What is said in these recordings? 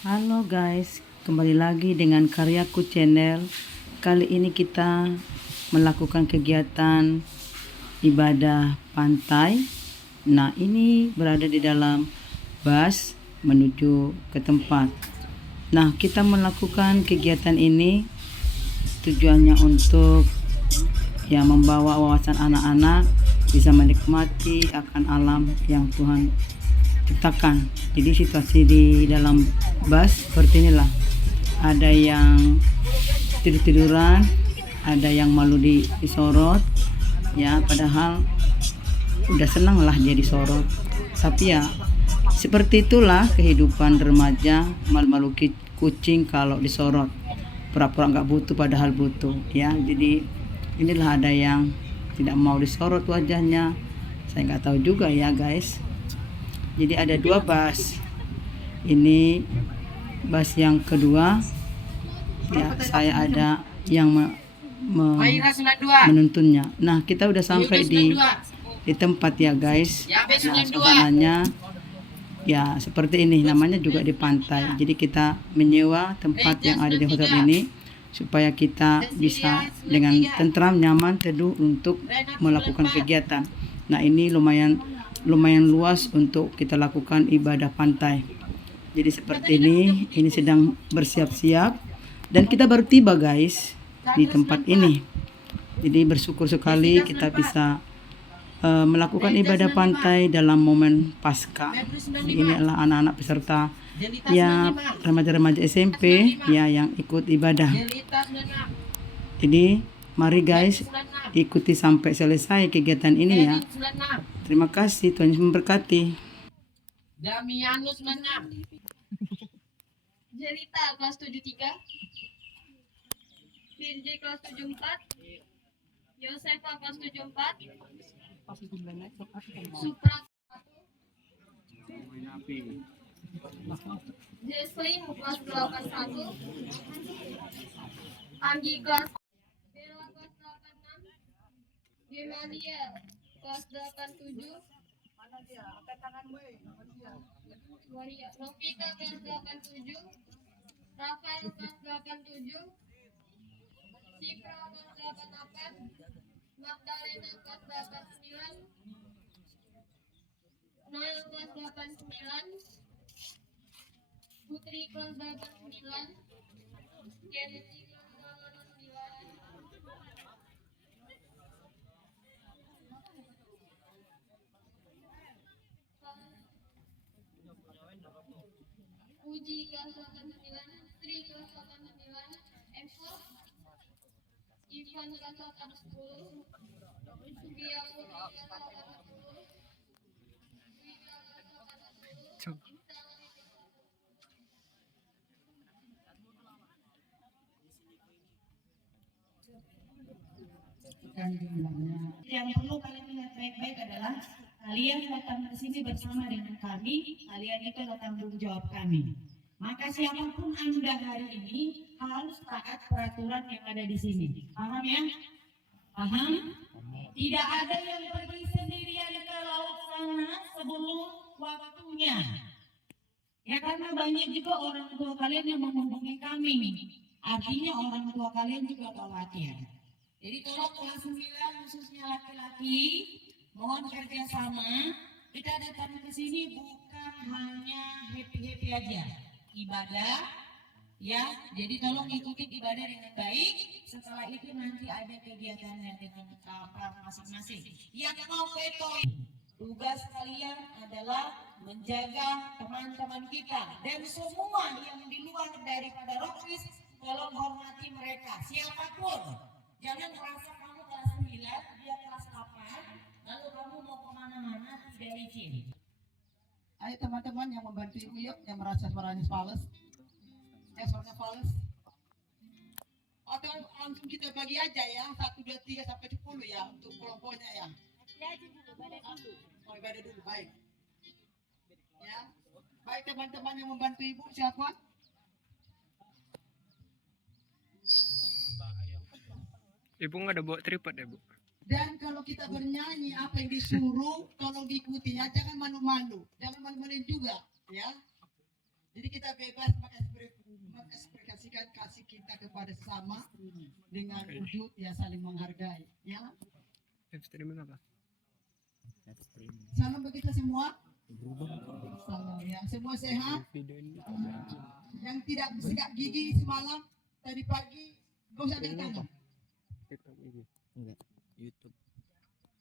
Halo guys, kembali lagi dengan Karyaku Channel. Kali ini kita melakukan kegiatan ibadah pantai. Nah, ini berada di dalam bus menuju ke tempat. Nah, kita melakukan kegiatan ini tujuannya untuk membawa wawasan anak-anak bisa menikmati akan alam yang Tuhan ciptakan. Jadi situasi di dalam bus seperti inilah, ada yang tidur-tiduran, ada yang malu disorot ya, padahal udah senang lah dia disorot, tapi ya seperti itulah kehidupan remaja, malu-malu kucing kalau disorot, pura-pura nggak butuh padahal butuh ya. Jadi inilah, ada yang tidak mau disorot wajahnya, saya nggak tahu juga ya guys. Jadi ada dua bus, ini bus yang kedua ya, saya ada yang menuntunnya. Nah, kita udah sampai di tempat ya guys. Nah, suasananya ya seperti ini, namanya juga di pantai. Jadi kita menyewa tempat yang ada di hotel ini supaya kita bisa dengan tentram, nyaman, teduh untuk melakukan kegiatan. Nah, ini lumayan luas untuk kita lakukan ibadah pantai. Jadi seperti ini sedang bersiap-siap dan kita baru tiba guys di tempat ini. Jadi bersyukur sekali kita bisa melakukan ibadah pantai dalam momen Paskah. Ini adalah anak-anak peserta ya, remaja-remaja SMP ya yang ikut ibadah. Jadi mari guys, ikuti sampai selesai kegiatan ini ya. Terima kasih, Tuhan Yesus memberkati. Damianus menang. Jelita kelas 73, Firji kelas 74, Yosefa kelas 74, Supra Jesslyn kelas 81, Anggi kelas Bella kelas 86, Gemalia kelas 87, Novita kelas 87, Rafael kelas 87, Cipra kelas 88, Magdalena kelas 89, Nail kelas 89, Putri kelas 89, Kenzi kelas 89, Uji kelas 89, Sri kelas 89, Eva, Ivan kelas 80, Sugia kelas 80, Wika kelas 80, Yang perlu kalian ingat baik-baik adalah kalian datang ke sini bersama dengan kami, kalian itu adalah tanggung jawab kami. Maka siapapun Anda hari ini harus taat peraturan yang ada di sini. Paham ya? Paham? Tidak ada yang pergi sendirian ke laut sana sebelum waktunya. Ya, karena banyak juga orang tua kalian yang menghubungi kami. Artinya orang tua kalian juga khawatir. Jadi tolong kelas 9 khususnya laki-laki, mohon kerjasama. Kita datang ke sini bukan hanya happy-happy aja, ibadah ya. Jadi tolong ikuti ibadah dengan baik. Setelah itu nanti ada kegiatannya dengan masing-masing. Yang mau keto, tugas kalian adalah menjaga teman-teman kita dan semua yang di luar daripada Rokris. Tolong hormati mereka, siapapun. Jangan merasa kamu kelas 9, dia kelas 8, lalu kamu mau kemana-mana tidak izin. Ayo teman-teman yang membantu ibu yuk, yang merasa suaranya fals. Suaranya fals. Atau langsung kita bagi aja ya, 1, 2, 3 sampai 10 ya untuk kelompoknya ya. Oh, ibadah dulu, baik. Ya, baik teman-teman yang membantu ibu siapa? Ibu nggak ada bawa tripod ya, Bu? Dan kalau kita bernyanyi apa yang disuruh, tolong diikuti ya, jangan malu-malu, jangan malu-maluin juga ya. Jadi kita bebas mengekspresikan kasih kita kepada sesama dengan wujud ya saling menghargai. Ya, Live streaming apa? salam bagi kita semua. Salam ya, semua sehat. Video ini. Yang tidak sikat gigi semalam tadi pagi, gak usah angkat tangan. TikTok ini. Enggak, YouTube.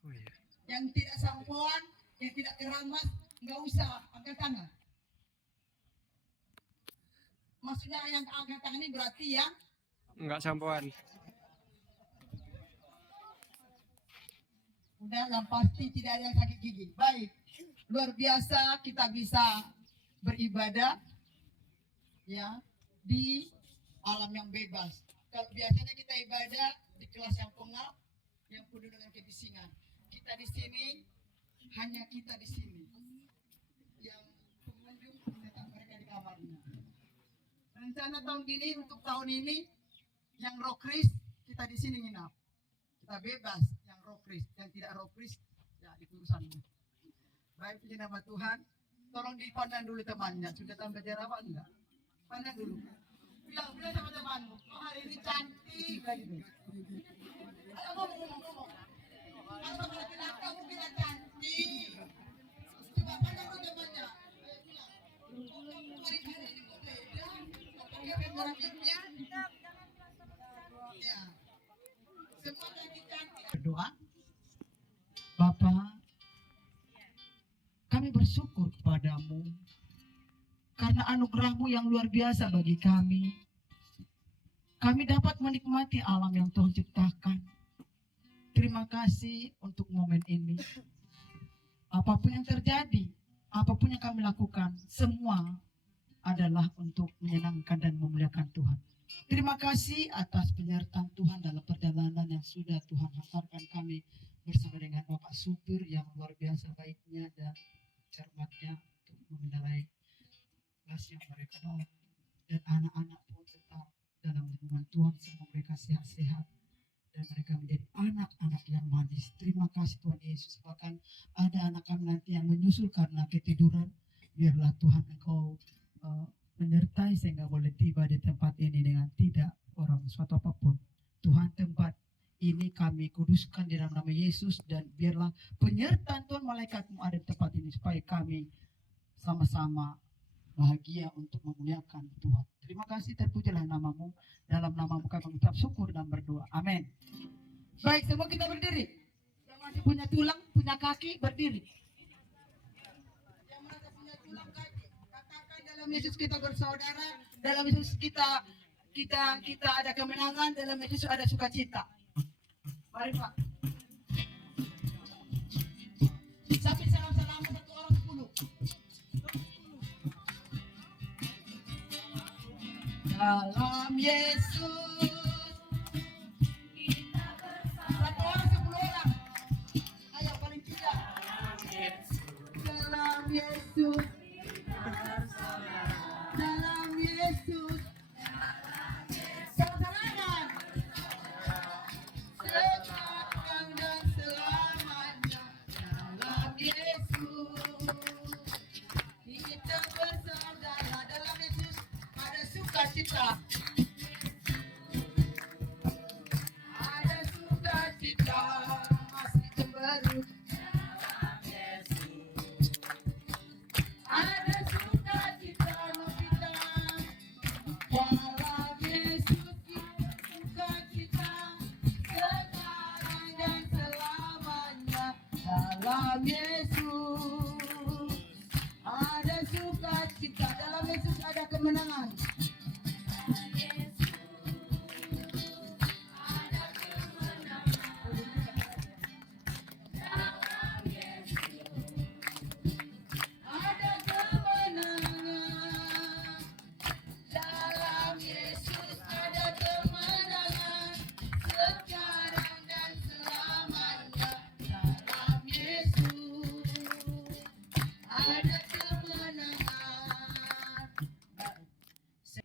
Oh iya. Yang tidak sampoan, yang tidak keramas, nggak usah angkat tangan. Maksudnya yang angkat tangan ini berarti yang Enggak sampoan. udah yang pasti tidak ada yang sakit gigi. Baik, luar biasa kita bisa beribadah ya di alam yang bebas. Kalau biasanya kita ibadah di kelas yang pengap, yang penuh dengan kebisingan. Kita di sini hanya kita di sini. Yang pengunjung tetap mereka di kamarnya. Rencana tahun ini untuk tahun ini yang rokris kita di sini nginap. Kita bebas yang rokris, yang tidak rokris ya itu urusannya. Baik, puji nama Tuhan. Tolong dipandang dulu temannya. Sudah tambah jarak apa enggak? Pandang dulu. Bilang sama temanmu, oh, hari ini cantik lagi. Ayo ngomong. Kalau laki-laki kamu bilang cantik. Coba pandang dulu temannya. Ayo bilang. Hari ini kok beda? Pakai memorinya. Ya. Semua cantik-cantik. Berdoa. Bapak, kami bersyukur kepadamu karena anugerah-Mu yang luar biasa bagi kami. Kami dapat menikmati alam yang Tuhan ciptakan. Terima kasih untuk momen ini. Apapun yang terjadi, apapun yang kami lakukan, semua adalah untuk menyenangkan dan memuliakan Tuhan. Terima kasih atas penyertaan Tuhan dalam perjalanan yang sudah Tuhan hantarkan kami bersama dengan Bapak Supir yang luar biasa baiknya dan cermatnya untuk mengendarai kelas yang mereka bawa. Dan anak-anak pun tetap dalam lindungan Tuhan, semua mereka sehat-sehat dan mereka menjadi anak-anak yang manis. Terima kasih Tuhan Yesus. Bahkan ada anak kami nanti yang menyusul karena ketiduran. Biarlah Tuhan Engkau menyertai sehingga boleh tiba di tempat ini dengan tidak orang suatu apapun. Tuhan, tempat ini kami kuduskan di dalam nama Yesus, dan biarlah penyertaan Tuhan malaikat-Mu ada di tempat ini supaya kami sama-sama bahagia untuk memuliakan Tuhan. Terima kasih, terpujilah nama-Mu. Dalam nama-Mu kami mengucap syukur dan berdoa. Amin. Baik, semua kita berdiri. Yang masih punya tulang, punya kaki, berdiri. Yang merasa punya tulang kaki, katakan dalam Yesus kita bersaudara, dalam Yesus kita ada kemenangan, dalam Yesus ada sukacita. Mari Pak. Sampai salam-salam satu orang 10. Dalam Yesus satu orang 10 orang. Ayo paling tidak. Dalam Yesus. Dalam Yesus. Salam-salaman. Sekarang dan selamanya. Dalam Yesus. Kita bersaudara. Dalam Yesus ada sukacita. Ada sukacita. Masih cemberut. Ada sukacita Novita. Dalam Yesus kita sukacita. Sekarang dan selamanya. Dalam Yesus ada sukacita. Dalam Yesus ada kemenangan. Ada kemenangan. Dalam Yesus ada kemenangan. Sekarang dan selamanya. Dalam Yesus ada kemenangan.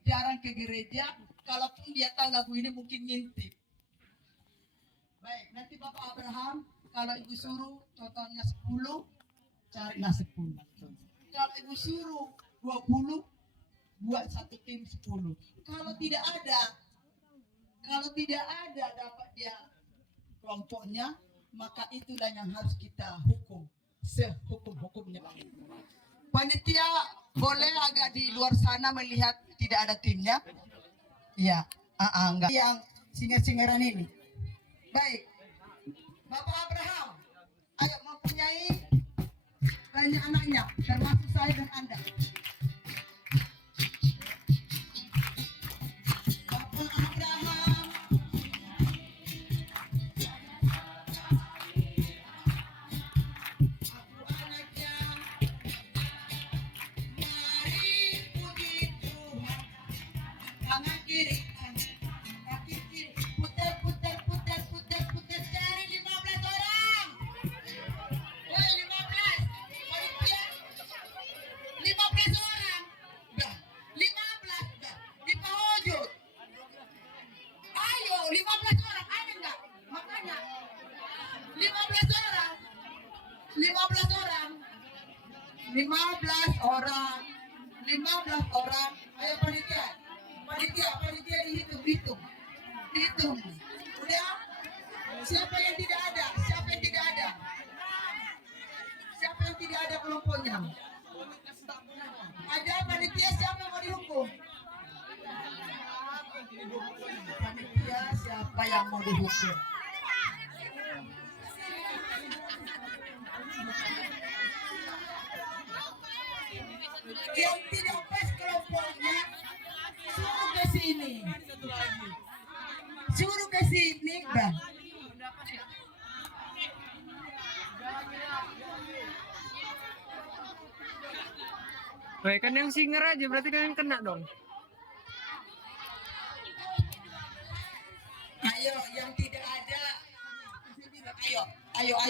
Jarang ke gereja, kalaupun dia tahu lagu ini mungkin ngintip. Baik, nanti Bapak Abraham, kalau Ibu suruh totalnya 10, carilah 10. Kalau Ibu suruh 20, buat satu tim 10. Kalau tidak ada dapat dia kelompoknya, maka itulah yang harus kita hukum sehukum-hukumnya. Panitia boleh agak di luar sana melihat tidak ada timnya. Ya, enggak. Yang singer-singeran ini. Baik. Bapak Abraham, ayo mempunyai banyak anaknya, termasuk saya dan Anda. Bapak Abraham, aku anaknya. Mari puji Tuhan. Tangan kiri, kaki kiri, putar, putar, putar, putar, putar, cari 15 orang. Woi, 15. Panitia, 15 orang. Udah, 15 udah. Di pojok. Ayo, 15 orang. Ada enggak? Makanya 15 orang. 15 orang. 15 orang. 15 orang. Ayo panitia. Panitia dihitung. Dihitung. Udah? Siapa yang tidak ada? Siapa yang tidak ada? Siapa yang tidak ada kelompoknya? Ada panitia siapa yang mau dihukum? Panitia siapa yang mau dihukum? Yang tidak pas kelompoknya suruh ke sini. Suruh ke sini, Bang. Weh, kan yang singer aja berarti kan yang kena dong. Ayo, yang tidak ada. Ayo.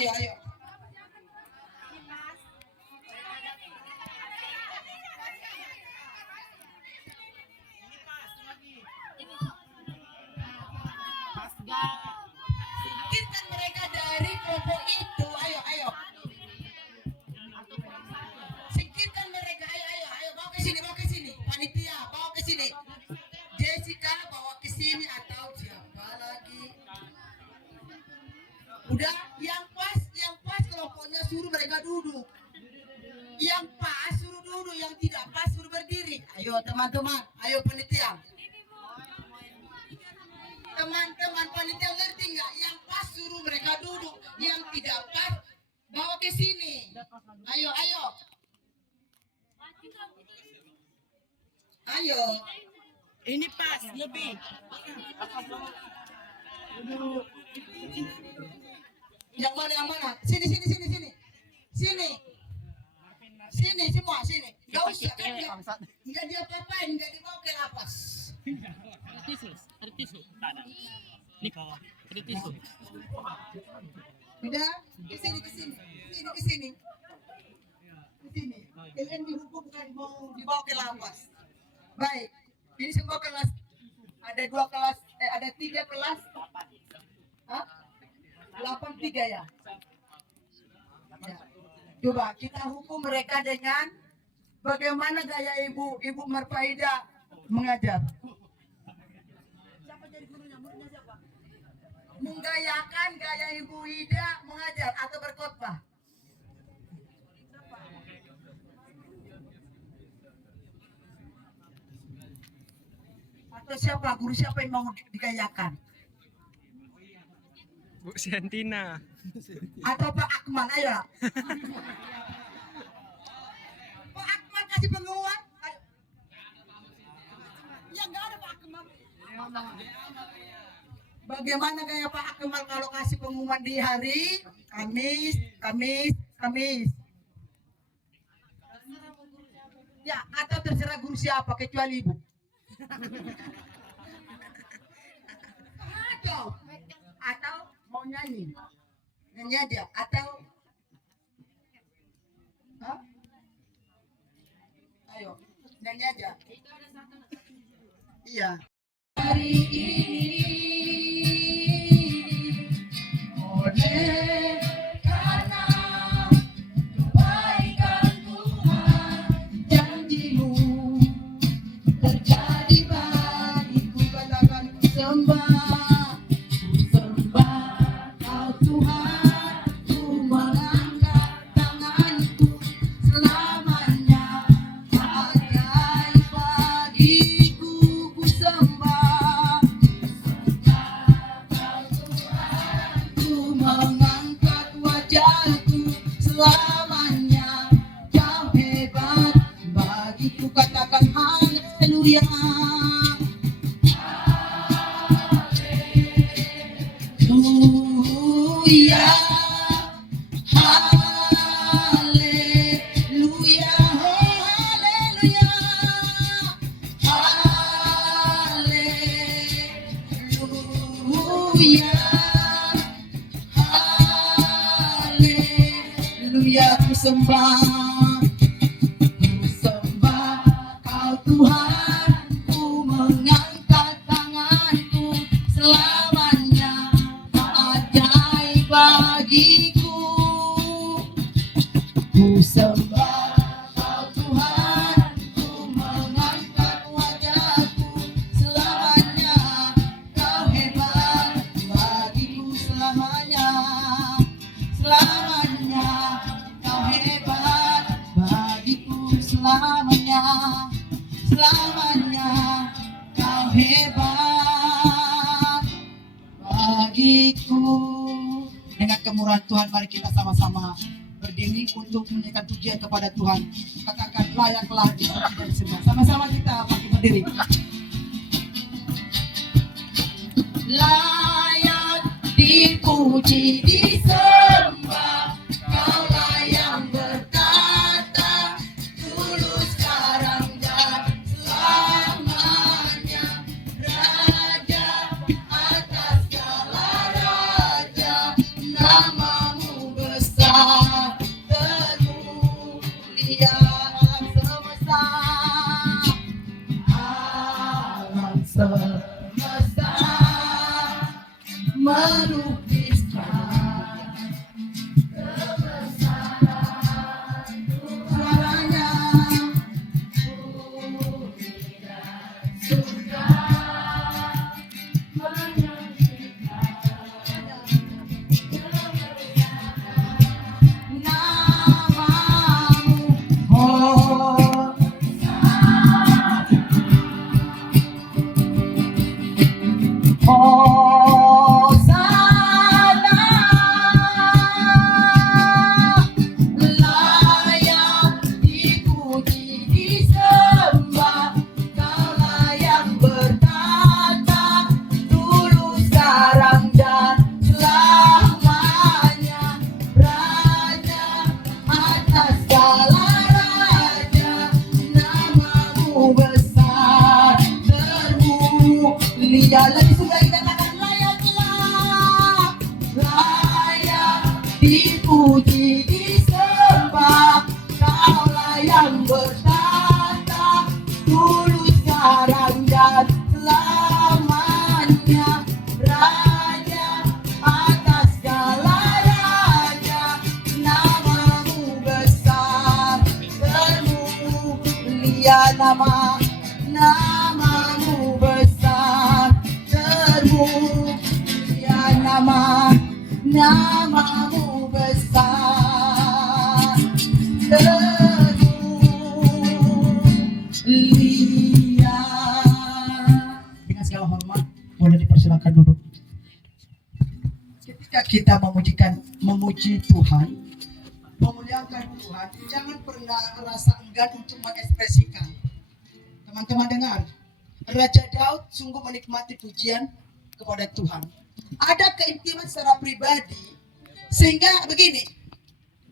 Singkirkan mereka dari kelompok itu. Ayo. Singkirkan mereka. Ayo. Bawa ke sini. Panitia, bawa ke sini. Jessica, bawa ke sini atau siapa lagi? Udah, yang pas kelompoknya suruh mereka duduk. Yang pas suruh duduk, yang tidak pas suruh berdiri. Ayo teman-teman, ayo panitia. Teman-teman panitia ngerti nggak? Yang pas suruh mereka duduk, yang tidak pas bawa ke sini. Ayo. Ini pas lebih. Yang mana? Sini. Sini semua, sini. Gak usah, nggak diapa-apain, nggak dibawa ke lapas. Udah, ke sini. Kalian dihukum bukan mau dibawa ke lapas. Baik, ini semua kelas. Ada 2 kelas, ada 3 kelas. Hah? 83 ya. Coba kita hukum mereka dengan bagaimana gaya Ibu Marfaida mengajar. Siapa jadi gurunya? Muridnya siapa? Menggayakan gaya Ibu Ida mengajar atau berkhotbah. Atau siapa? Guru siapa yang mau digayakan? Bu Siantina. Atau Pak Akmal, ayo. Pak Akmal kasih pengumuman. Ayo. Ya enggak ada Pak Akmal. Bagaimana gaya Pak Akmal kalau kasih pengumuman di hari Kamis? Ya, atau terserah guru siapa kecuali Ibu. Atau mau nyanyi aja atau ayo nyanyi aja. Iya. Hari ini oleh karena kebaikan Tuhan, janji-Mu bagiku ku sembah, ku mengangkat wajahku selamanya. Kau hebat bagiku, katakan haleluya. Haleluya, haleluya, haleluya, haleluya, haleluya. Ku sembah, ku sembah Kau Tuhan, ku mengangkat tanganku selamanya. Ajaib bagiku, ku sembah Kau Tuhan, ku mengangkat wajahku selamanya. Kau hebat bagiku selamanya, selamanya. Kau hebat bagiku selamanya, selamanya. Kau hebat bagiku. Dengan kemurahan Tuhan, mari kita sama-sama berdiri untuk menyanyikan pujian kepada Tuhan. Katakan layaklah dipuji dan disembah. Sama-sama kita pakai berdiri. Layak dipuji disembah, Kaulah yang berkata tulus sekarang dan selamanya. Raja atas segala raja, namamu besar termulia. Alam semesta melukiskan suaranya. Namamu Hosana, layak dipuji disembah, Kaulah yang berkata tulus sekarang dan selamanya. Raja atas segala raja, namamu besar termulia. Lagi sudah kita katakan layaklah, layak dipuji disembah, Kaulah yang bertata tulus sekarang dan selamanya. Raja atas segala raja, namamu besar termulia. Namamu besar termulia. Namamu besar termulia. Dengan segala hormat, boleh dipersilakan duduk. Ketika kita memuji Tuhan, memuliakan Tuhan, jangan pernah merasa enggan untuk mengekspresikan. Teman-teman dengar, Raja Daud sungguh menikmati pujian kepada Tuhan. Ada keintiman secara pribadi, sehingga begini,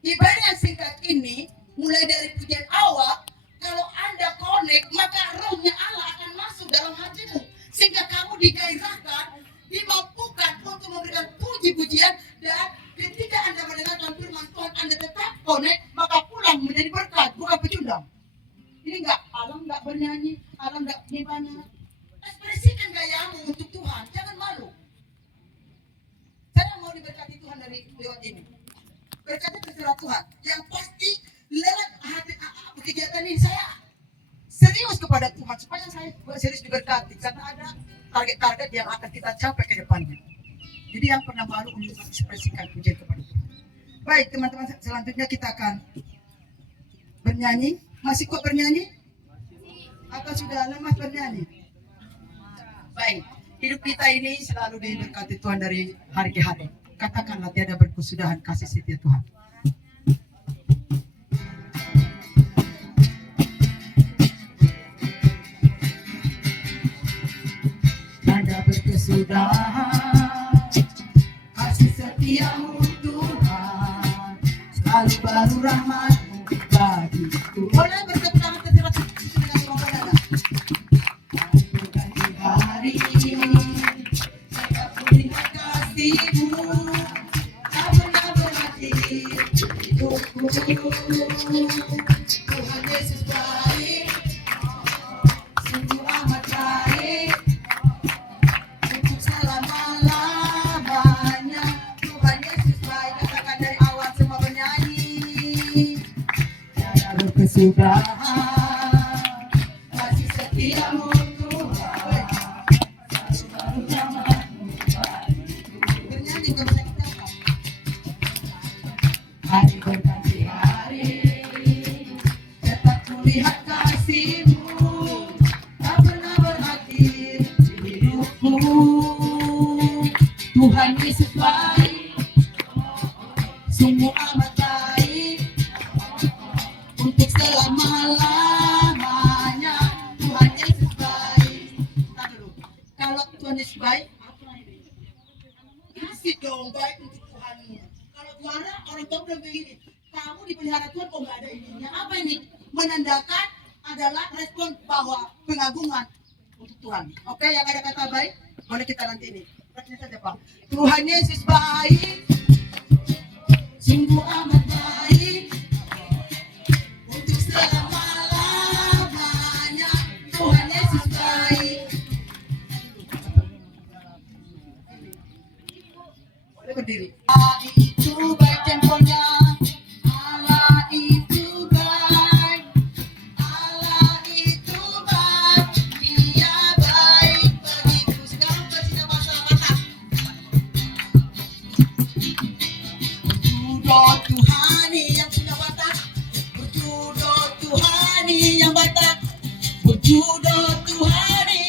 ibadah yang singkat ini, mulai dari pujian awal, kalau Anda connect, maka rohnya Allah akan masuk dalam hatimu, sehingga kamu digairahkan, dimampukan untuk memberikan puji-pujian, dan ketika Anda mendengarkan firman Tuhan, Anda tetap connect, maka pulang menjadi berkat, bukan pecundang. Ini alam nggak bernyanyi, alam nggak gimana. Ekspresikan gayamu untuk Tuhan, jangan malu. Saya mau diberkati Tuhan dari lewat ini. Berkatnya terserah Tuhan. Yang pasti lewat kegiatan ini saya serius kepada Tuhan supaya saya serius diberkati, karena ada target-target yang akan kita capai ke depannya. Jadi yang pernah malu untuk mengekspresikan pujian kepada Tuhan. Baik teman-teman, selanjutnya kita akan bernyanyi. Masih kuat bernyanyi? Atau sudah lemas bernyanyi? Baik, hidup kita ini selalu diberkati Tuhan dari hari ke hari. Katakanlah tiada berkesudahan kasih setia Tuhan. Tiada berkesudahan kasih setiamu Tuhan, selalu baru rahmat-Mu bagiku. Boleh bertepuk tangan tersirat dengan kelompok dada. Berganti hari, saya melihat kasih-Mu, tak pernah berhenti hidupku. Tuhan Yesus baik, sungguh amat baik. Untuk selama-lamanya Tuhan Yesus baik. Katakan dari awal semua bernyanyi. Tiada berkesudahan kasih setiamu Tuhan, selalu rahmat-Mu bagiku. Bernyanyi gak bisa kita apa? Hari berganti hari, tetap kulihat kasih-Mu, tak pernah berakhir di hidupku. Tuhan Yesus baik, sungguh amat baik. Untuk selama-lamanya Tuhan Yesus baik. Nah, dulu. Kalau Tuhan Yesus baik, kasih dong baik untuk Tuhanmu. Kalau juara orang tua bilang begini, kamu dipelihara Tuhan kok nggak ada ininya. Apa ini? Menandakan adalah respon bahwa pengagungan untuk Tuhan. Oke, yang ada kata baik, boleh kita nanti ini. Baca saja Pak. Tuhan Yesus baik, sungguh amat baik. Untuk selama-lamanya Tuhan Yesus baik. Boleh berdiri. Allah itu baik temponya. Allah itu baik. Allah itu baik. Dia baik bagiku. Sekarang kita bahasa kata. Berjudul Tuhani yang sudah batak. Berjudul Tuhani yang batak. Berjudul Tuhani.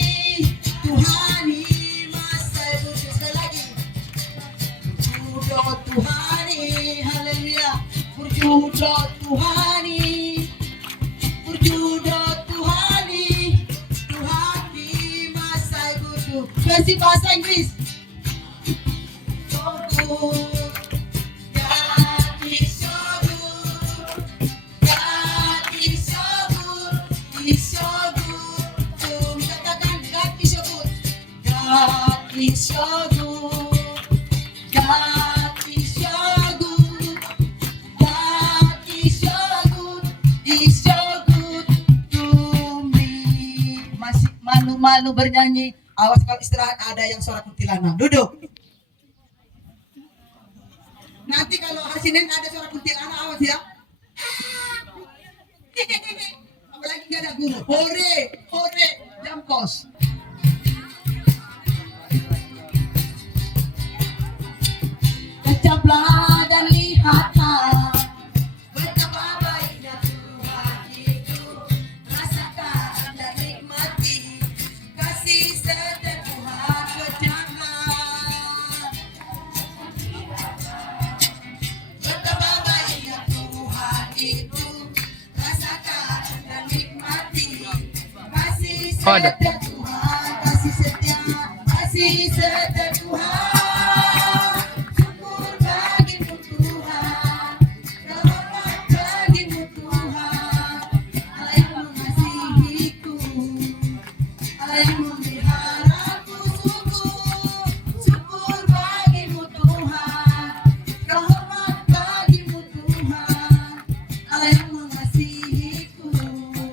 Tuhani masa hidup. Sekali lagi. Berjudul Tuhani. Haleluya. Berjudul Tuhani. Berjudul Tuhani. Tuhani masa hidup. Versi bahasa Inggris. So good. God is so good. God is so good. He's so good to me. Katakan, God is so good. God is so good. God is so good. God is so good. He's so good to me. Masih malu-malu bernyanyi. Awas kalau istirahat ada yang suara kuntilanak. Duduk. Nanti kalau hari Senin ada suara kuntilanak, awas ya. Apalagi nggak ada guru. Hore, hore, jam kos. Kecaplah dan lihatlah betapa baiknya Tuhan itu. Rasakan dan nikmati kasih setia Tuhan. Kecaplah betapa baiknya Tuhan itu. Rasakan dan nikmati kasih Oh, ada. setia Tuhan. Kasih setia Tuhan. Syukur bagimu Tuhan, terhormat bagimu Tuhan. Allah yang mengasihiku, Allah yang memeliharaku. Syukur bagimu Tuhan, terhormat bagimu Tuhan. Allah yang mengasihiku,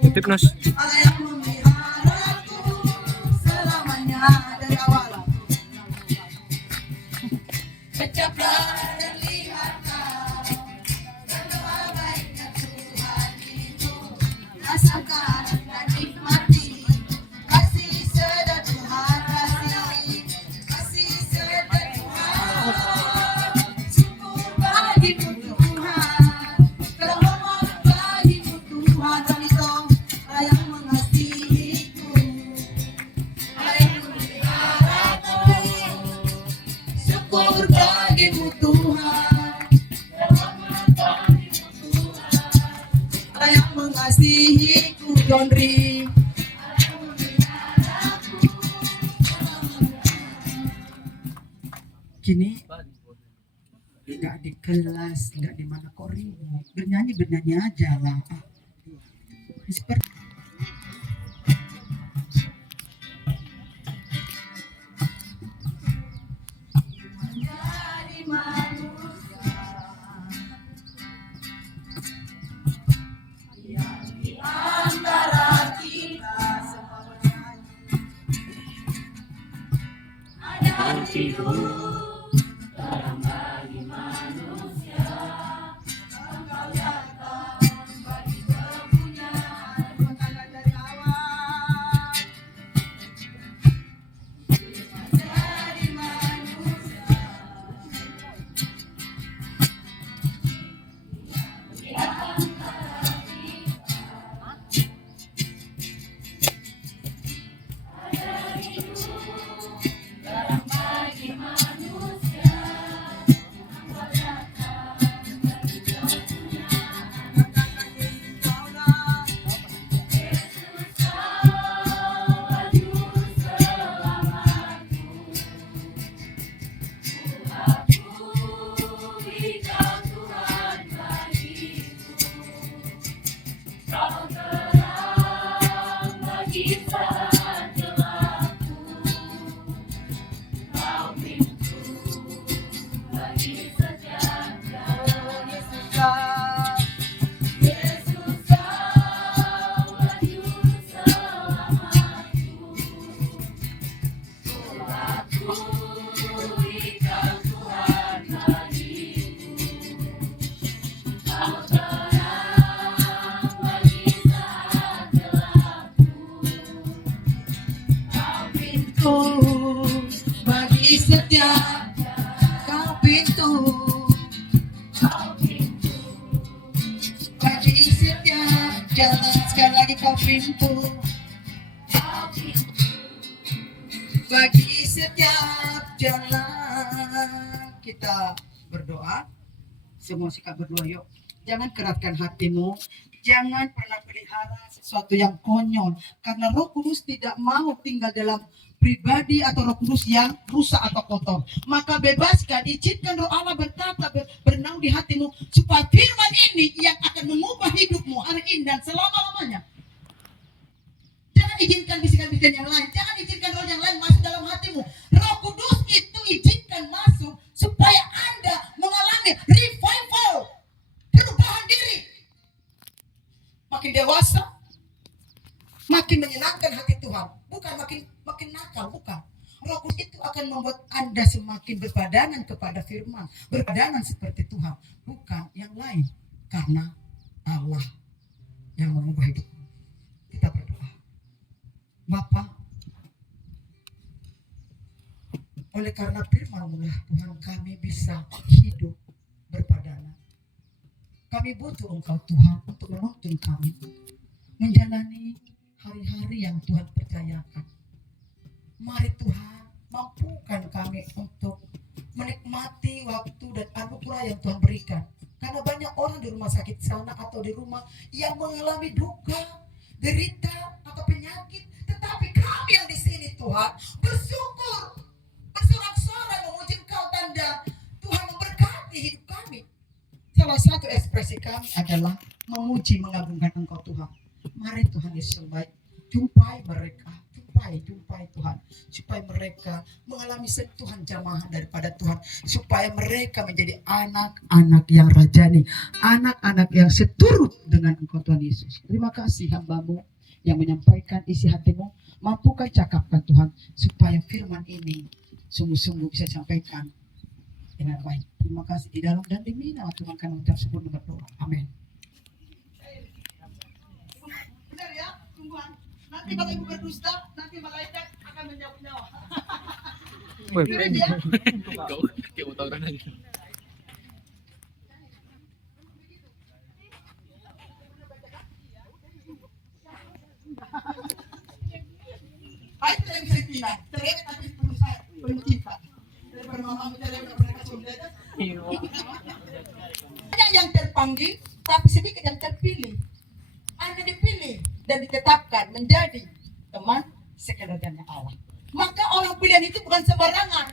Titip Nos. Allah yang memeliharaku selamanya dari awal. Kecaplah dan lihatlah betapa baiknya Tuhan itu. Rasakan dan nikmati kasih setia Tuhan. Kasih setia Tuhan. Syukur bagimu Tuhan, terhormat bagimu Tuhan. Dan itu Allah yang mengasihi. bagimu Tuhan, ada yang mengasihiku Donri. Kini nggak di kelas, nggak di mana kok ribut, bernyanyi aja lah. Seperti bagi setiap kau pintu, bagi setiap jalan, sekali lagi kau pintu, bagi setiap jalan. Kita berdoa, semua sikap berdoa yuk. Jangan keratkan hatimu, jangan pernah pelihara sesuatu yang konyol, karena Roh Kudus tidak mau tinggal dalam pribadi atau Roh Kudus yang rusak atau kotor. Maka bebaskan, izinkan Roh Allah bertata, bernaung di hatimu, supaya firman ini yang akan mengubah hidupmu hari ini dan selama-lamanya. Jangan izinkan bisikan-bisikan yang lain, jangan izinkan roh yang lain masuk dalam hatimu. Roh Kudus itu izinkan masuk supaya Anda mengalami revival, perubahan diri. Makin dewasa, makin menyenangkan hati Tuhan, bukan makin nakal, bukan. Roh Kudus itu akan membuat Anda semakin berpadanan kepada firman, berpadanan seperti Tuhan, bukan yang lain. Karena Allah yang mengubah hidupmu. Kita berdoa. Bapa, oleh karena firman-Mu lah Tuhan, kami bisa hidup berpadanan. Kami butuh Engkau Tuhan untuk menuntun kami menjalani hari-hari yang Tuhan percayakan. Mari Tuhan, mampukan kami untuk menikmati waktu dan anugerah yang Tuhan berikan. Karena banyak orang di rumah sakit sana atau di rumah yang mengalami duka, derita atau penyakit. Tetapi kami yang di sini Tuhan bersyukur, bersorak-sorai memuji Engkau, tanda Tuhan memberkati hidup kami. Salah satu ekspresi kami adalah memuji, mengagungkan Engkau Tuhan. Mari Tuhan Yesus yang baik, jumpai mereka, jumpai Tuhan, supaya mereka mengalami sentuhan jamaah daripada Tuhan, supaya mereka menjadi anak-anak yang rajani, anak-anak yang seturut dengan Engkau Tuhan Yesus. Terima kasih hamba-Mu yang menyampaikan isi hatimu, mampukan cakapkan Tuhan, supaya firman ini sungguh-sungguh bisa disampaikan dengan baik. Terima kasih di dalam dan demi nama Tuhan kami ucap syukur dan berdoa. Amin. Benar ya, Tuhan. Nanti kalau ibu berdusta, nanti malaikat akan menjawab nyawa. Benar ya? Kayak utang lagi. Itu yang bisa dipindah. Terlihat tapi penuh cinta. Daripada mama cerewet nggak pernah kasih jajan. Banyak yang terpanggil, tapi sedikit yang terpilih. Anda dipilih dan ditetapkan menjadi teman sekeluarganya Allah. Maka orang pilihan itu bukan sembarangan.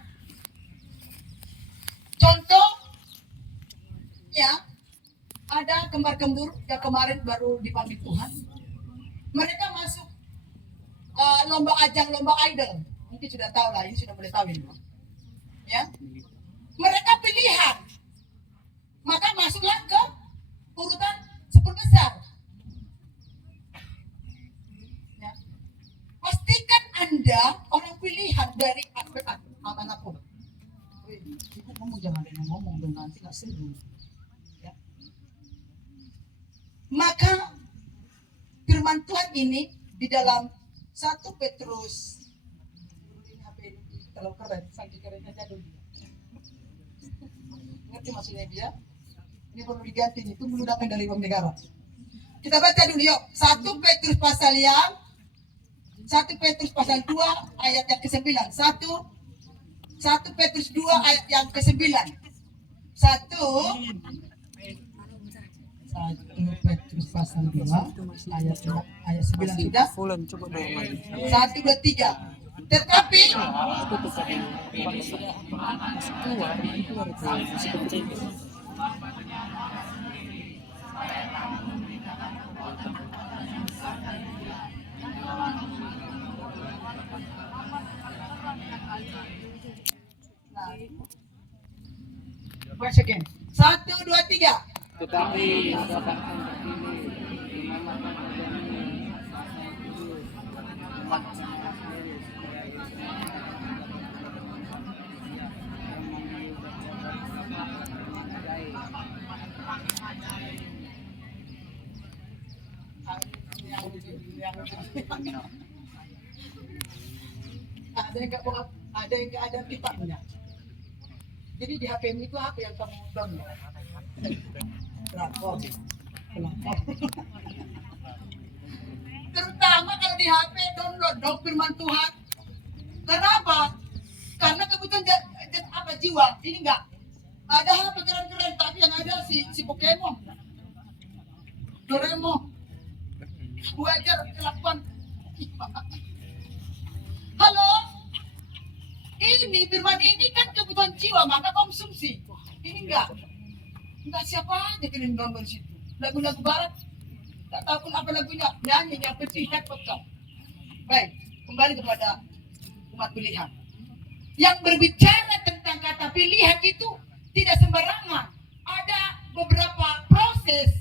Contoh, ya, ada kembar-kembur yang kemarin baru dipanggil Tuhan. Mereka masuk lomba ajang, lomba idol. Mungkin sudah tahu lah, ini sudah boleh tahu ini. Ya, mereka pilihan. Maka masuklah ke urutan 10 besar. Ya. Pastikan Anda orang pilihan dari manapun. Ibu ngomong jangan ada yang ngomong dong, nanti nggak seru. Ya. Maka firman Tuhan ini di dalam 1 Petrus, ini HP ini terlalu keren, saking kerennya jadul. Ngerti maksudnya dia? Ini perlu diganti, itu dulu datang dari uang negara. Kita baca dulu yuk. 1 Petrus pasal 2 ayat yang ke-9. 1 Petrus 2 ayat yang ke-9. 1 Petrus pasal 2 ayat 9 sudah. 1, 2, 3. Tetapi once again. 1, 2, 3. Ada yang nggak ada kitabnya. Jadi di HP itu apa yang kamu download? Pelakon. Terutama kalau di HP download dong firman Tuhan. Kenapa? Karena kebutuhan jiwa. Ini enggak. Ada HP keren-keren tapi yang ada si Pokemon, Doraemon. Wajar kelakuan. Halo? Ini firman ini kan kebutuhan jiwa, maka konsumsi. Ini enggak siapa aja kirim download situ. Lagu-lagu barat, tak tahu pun apa lagunya, nyanyi yang penting headphone. Baik, kembali kepada umat pilihan. Yang berbicara tentang kata pilihan itu tidak sembarangan. Ada beberapa proses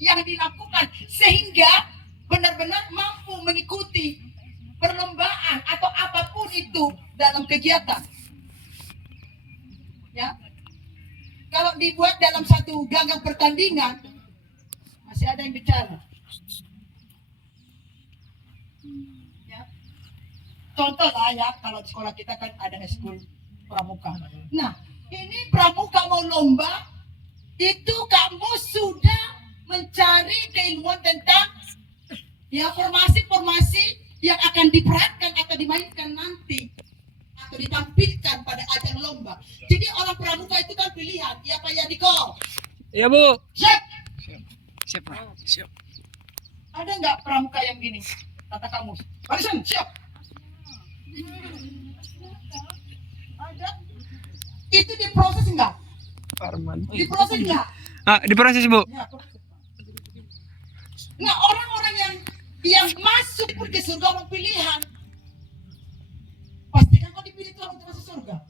yang dilakukan sehingga benar-benar mampu mengikuti perlombaan atau apapun itu dalam kegiatan. Ya. Kalau dibuat dalam satu ganggang pertandingan, masih ada yang bicara. Ya. Contoh lah ya, kalau di sekolah kita kan ada school pramuka. Nah, ini pramuka mau lomba, itu kamu sudah mencari keilmuan tentang ya formasi-formasi yang akan diperankan atau dimainkan nanti atau ditampilkan pada ajang lomba. Jadi orang pramuka itu kan pilihan. Ya Pak Yadiko? Iya Bu. Siap. Siap Pak. Siap. Ada nggak pramuka yang gini? Kata kamu. Barisan, siap. Ada. Itu diproses nggak? Arman. Diproses nggak? Diproses Bu. Ya, proses. Nah, orang-orang yang masuk ke surga orang pilihan, pastikan kau dipilih Tuhan untuk masuk surga.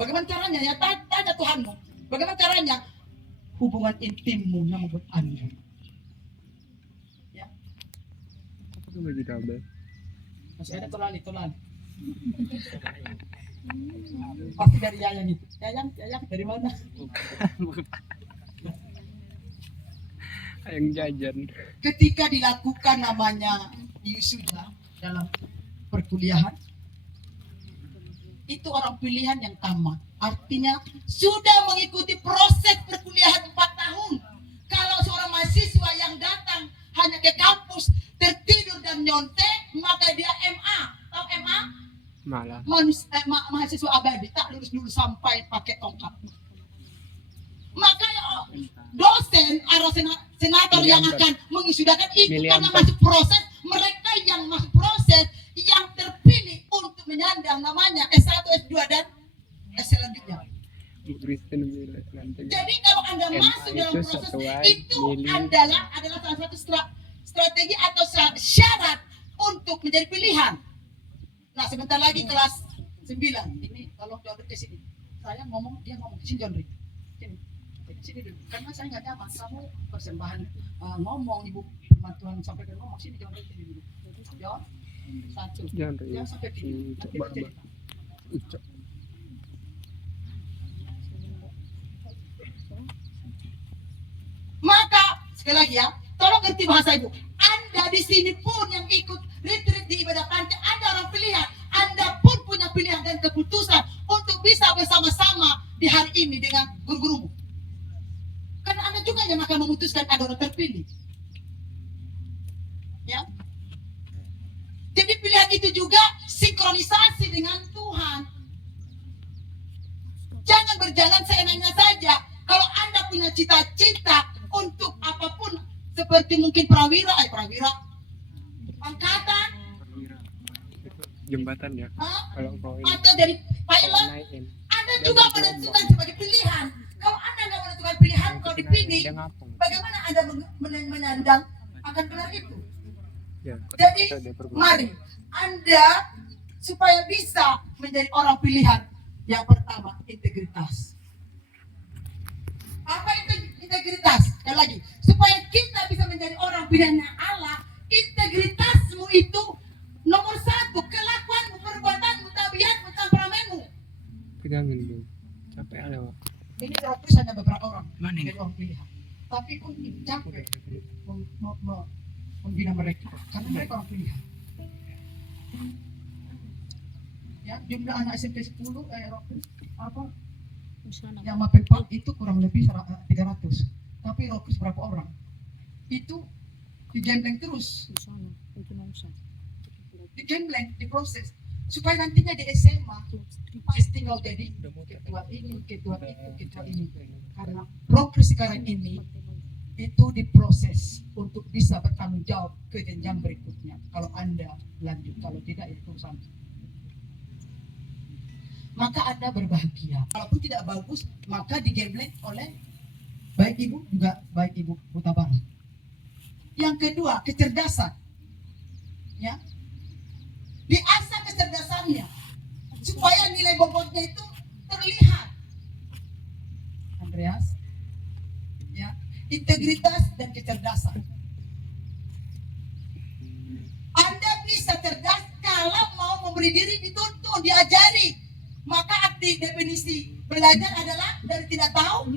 Bagaimana caranya? Ya tanya Tuhanmu. Bagaimana caranya? Hubungan intimmu yang membuat Anda. Ya. Apa tuh bagi kabel? Masih ada tolali. Pasti dari Yayang itu. Yayang dari mana? Bukan. Yang jajan. Ketika dilakukan namanya wisuda dalam perkuliahan, itu orang pilihan yang tamat. Artinya sudah mengikuti proses perkuliahan 4 tahun. Kalau seorang mahasiswa yang datang hanya ke kampus tertidur dan nyontek, maka dia MA. Tahu MA? Malah. Mahasiswa abadi tak lulus sampai pakai tongkat. Maka dosen atau senator yang akan mengisudakan itu karena masih proses, mereka yang masuk proses yang terpilih untuk menyandang namanya S1, S2 dan S selanjutnya. Jadi kalau Anda masuk dalam proses itu adalah salah satu strategi atau syarat untuk menjadi pilihan. Nah, sebentar lagi kelas 9. Ini tolong John ke sini. Saya ngomong, dia ngomong ke sini John. Sini dulu. Karena saya nggak nyaman kamu persembahan ngomong Ibu firman Tuhan sampaikan ngomong sini John sini dulu. John 1. Jangan sampai sini. Maka sekali lagi ya, tolong ngerti bahasa Ibu. Anda di sini pun yang ikut retreat di ibadah pantai, Anda orang pilihan. Anda pun punya pilihan dan keputusan untuk bisa bersama-sama di hari ini dengan guru-gurumu. Karena Anda juga yang akan memutuskan ada orang terpilih. Ya. Jadi pilihan itu juga sinkronisasi dengan Tuhan. Jangan berjalan seenaknya saja. Kalau Anda punya cita-cita untuk apapun, seperti mungkin prawira, angkatan, jembatan ya. Kalau atau dari pilot, Anda juga menentukan sebagai pilihan. Kalau Anda nggak menentukan pilihan, kalau dipilih, bagaimana Anda menyandang akan gelar itu? Jadi, mari Anda supaya bisa menjadi orang pilihan. Yang pertama, integritas. Apa itu integritas? Sekali lagi, supaya kita bisa menjadi orang pilihannya Allah, integritasmu itu nomor 1. Kelakuanmu, perbuatanmu, tabiatmu, temperamenmu. Pegangin dulu. Capek lewat. Ini terus hanya beberapa orang. Mana ini? Jadi orang pilihan. Tapi pun capek membina mereka, karena mereka orang pilihan. Ya, jumlah anak SMP 10 yang mapel Pak itu kurang lebih 300. Tapi Rokus berapa orang? Itu digembleng terus. Digembleng, diproses. Supaya nantinya di SMA pasti tinggal jadi ketua ini, ketua itu, ketua ini. Karena Rokus sekarang ini itu diproses untuk bisa bertanggung jawab ke jenjang berikutnya. Kalau Anda lanjut, kalau tidak itu urusan. Maka Anda berbahagia. Kalaupun tidak bagus, maka digembleng oleh baik Ibu juga baik Ibu Huta Barat. Yang kedua, kecerdasan. Ya. Diasah kecerdasannya supaya nilai bobotnya itu terlihat. Andreas, ya, integritas dan kecerdasan. Anda bisa cerdas kalau mau memberi diri dituntun, diajari. Maka arti definisi belajar adalah dari tidak tahu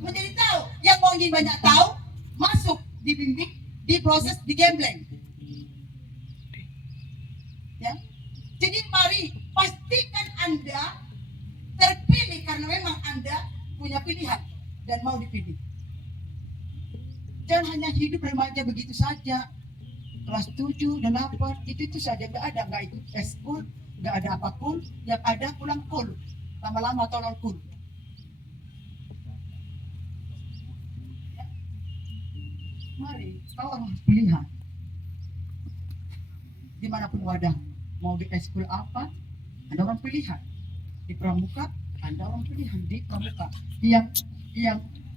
menjadi tahu. Yang mau ingin banyak tahu, masuk, dibimbing, diproses, digembleng. Ya. Jadi mari pastikan Anda terpilih karena memang Anda punya pilihan dan mau dipilih. Jangan hanya hidup remaja begitu saja. Kelas 7 dan 8 itu saja, nggak ikut eskul, nggak ada apapun, yang ada pulang kul, lama-lama tolol kul. Ya. Mari, kau harus pilihan. Dimanapun wadah, mau di eskul apa, ada orang pilihan. Di pramuka, ada orang pilihan di pramuka. Yang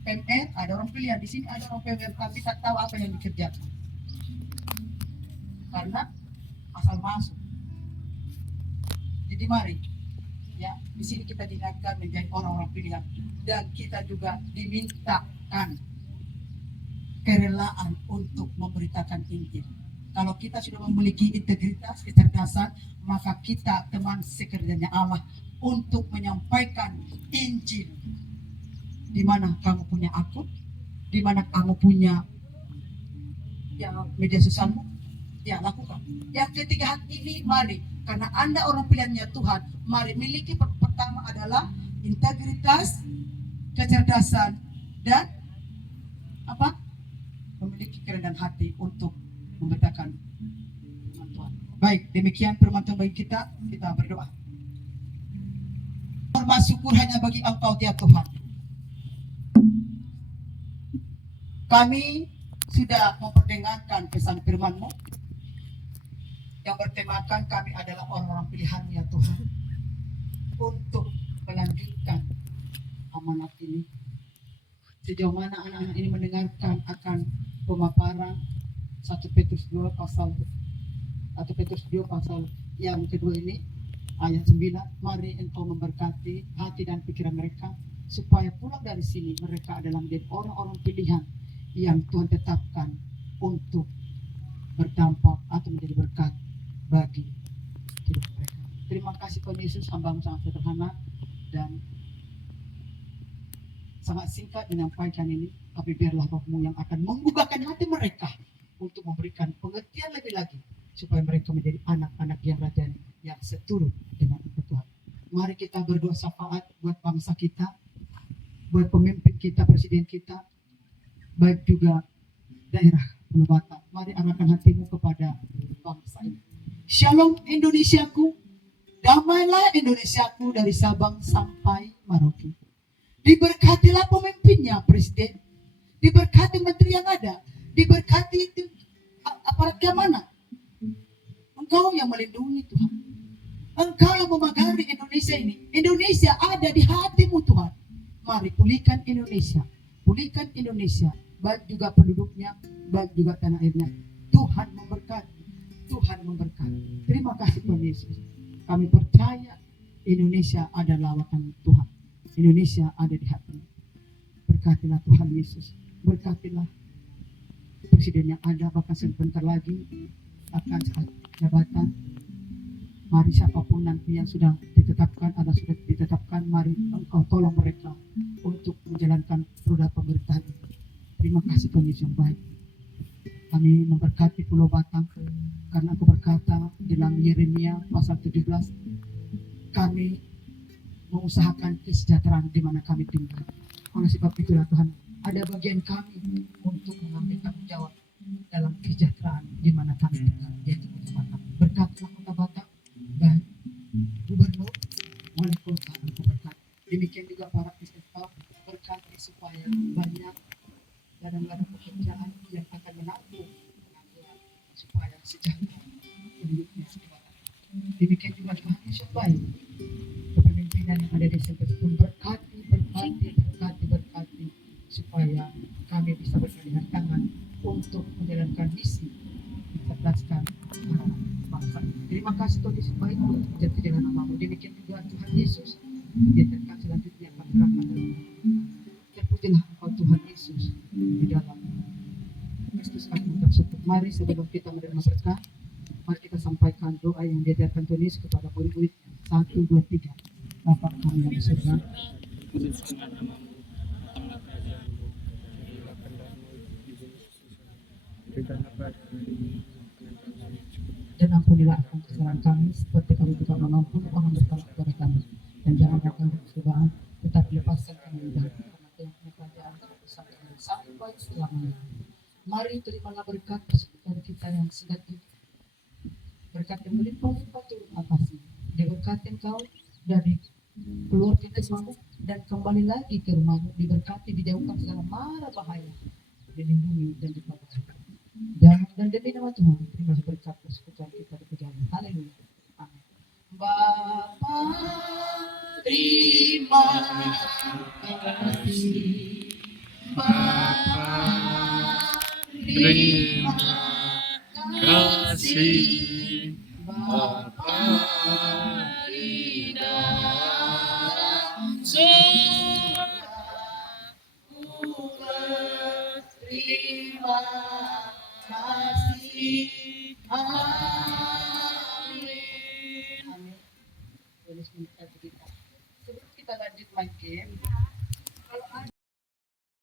PMR, ada orang pilihan. Di sini ada orang PMR, tapi tak tahu apa yang dikerjakan. Karena asal masuk. Jadi mari, ya, di sini kita diingatkan menjadi orang-orang pilihan dan kita juga dimintakan kerelaan untuk memberitakan Injil. Kalau kita sudah memiliki integritas, kecerdasan, maka kita teman sekerjanya Allah untuk menyampaikan Injil. Di mana kamu punya akun, di mana kamu punya ya, media sosialmu, ya lakukan. Yang ketiga ini mari. Karena Anda orang pilihannya Tuhan, mari miliki pertama adalah integritas, kecerdasan, dan apa? Memiliki kerendahan hati untuk memberitakan Tuhan. Baik, demikian firman Tuhan bagi kita. Kita berdoa. Hormat syukur hanya bagi Engkau ya Tuhan. Kami sudah memperdengarkan pesan firman-Mu yang bertemakan kami adalah orang-orang pilihan ya Tuhan untuk melanjutkan amanat ini. Sejauh mana anak-anak ini mendengarkan akan pemaparan 1 Petrus 2 pasal yang kedua ini ayat 9, mari Engkau memberkati hati dan pikiran mereka supaya pulang dari sini mereka adalah menjadi orang-orang pilihan yang Tuhan tetapkan untuk berdampak atau menjadi berkat bagi hidup mereka. Terima kasih Tuhan Yesus, hamba-Mu sangat sederhana dan sangat singkat menyampaikan ini, tapi biarlah Roh-Mu yang akan membukakan hati mereka untuk memberikan pengertian lebih lagi supaya mereka menjadi anak-anak yang rajani yang seturut dengan Tuhan. Mari kita berdoa syafaat buat bangsa kita, buat pemimpin kita, presiden kita, baik juga daerah Pulau Batak. Mari arahkan hatimu kepada bangsa ini. Shalom Indonesiaku, damailah Indonesiaku dari Sabang sampai Merauke. Diberkatilah pemimpinnya, presiden. Diberkati menteri yang ada. Diberkati itu aparat keamanan. Engkau yang melindungi Tuhan. Engkau yang memagari Indonesia ini. Indonesia ada di hatimu Tuhan. Mari pulihkan Indonesia. Pulihkan Indonesia. Baik juga penduduknya, baik juga tanah airnya. Tuhan memberkati. Tuhan memberkati. Terima kasih Tuhan Yesus. Kami percaya Indonesia ada lawatan Tuhan. Indonesia ada di hati. Berkatilah Tuhan Yesus. Berkatilah presiden yang ada, bahkan sebentar lagi akan jabatan. Mari siapapun nanti yang sudah ditetapkan, sudah ditetapkan, mari Engkau tolong mereka untuk menjalankan roda pemerintahan ini. Terima kasih Tuhan Yesus yang baik. Kami memberkati Pulau Batam karena Engkau berkata di dalam Yeremia pasal 17, kami mengusahakan kesejahteraan di mana kami tinggal. Oleh sebab itulah Tuhan, ada bagian kami untuk mengambil tanggung jawab dalam kesejahteraan di mana kami tinggal, yaitu Kota Batam. Berkatlah Kota Batam, baik gubernur, wali kota, Engkau berkati. Demikian juga para peserta, berkati supaya banyak ladang-ladang pekerjaan yang akan menampung pengangguran supaya sejahtera penduduknya di Batam. Demikian juga Tuhan Yesus baik. Kepemimpinan yang ada di sini pun berkati supaya kami bisa bergandingan tangan untuk menjalankan misi mencerdaskan bangsa. Terima kasih Tuhan Yesus baik dan jalan namamu. Demikian juga Tuhan Yesus dijadikan selanjutnya akan serahkan dalam terpujilah Engkau Tuhan Yesus di dalam Kristus kami tersebut. Mari sebelum kita menerima berkah, mari kita sampaikan doa yang diajarkan Tuhan Yesus kepada murid-muridnya. 1, 2, 3. Bapa kami yang di surga, kuduskanlah namamu, datanglah kerajaanmu, jadilah kehendakmu di bumi khususnya. Berikanlah pada kami makanan kami yang cukup, dan ampunilah akan kesalahan kami seperti kami juga mengampuni orang bersalah kepada kami, dan jangan kami cobaan, tetapi lepaskan kami dari karena Tuhan kerajaan sampai selamanya. Mari terimalah berkat dari kita yang sedang ini, berkat yang berlimpah-limpah turun atasmu. Diberkati engkau dari keluar pintu rumahmu dan kembali lagi ke rumahmu, diberkati, dijauhkan segala mara bahaya, dilindungi dan dipelihara. Dan demi nama Tuhan, terima berkat persekutuan kita di perjalanan. Haleluya. Amin. Bapa, terima kasih. Bapa, terima kasih Bapa di dalam surga, ku berterima kasih. Amin. Amin. Sebelum kita lanjut main game,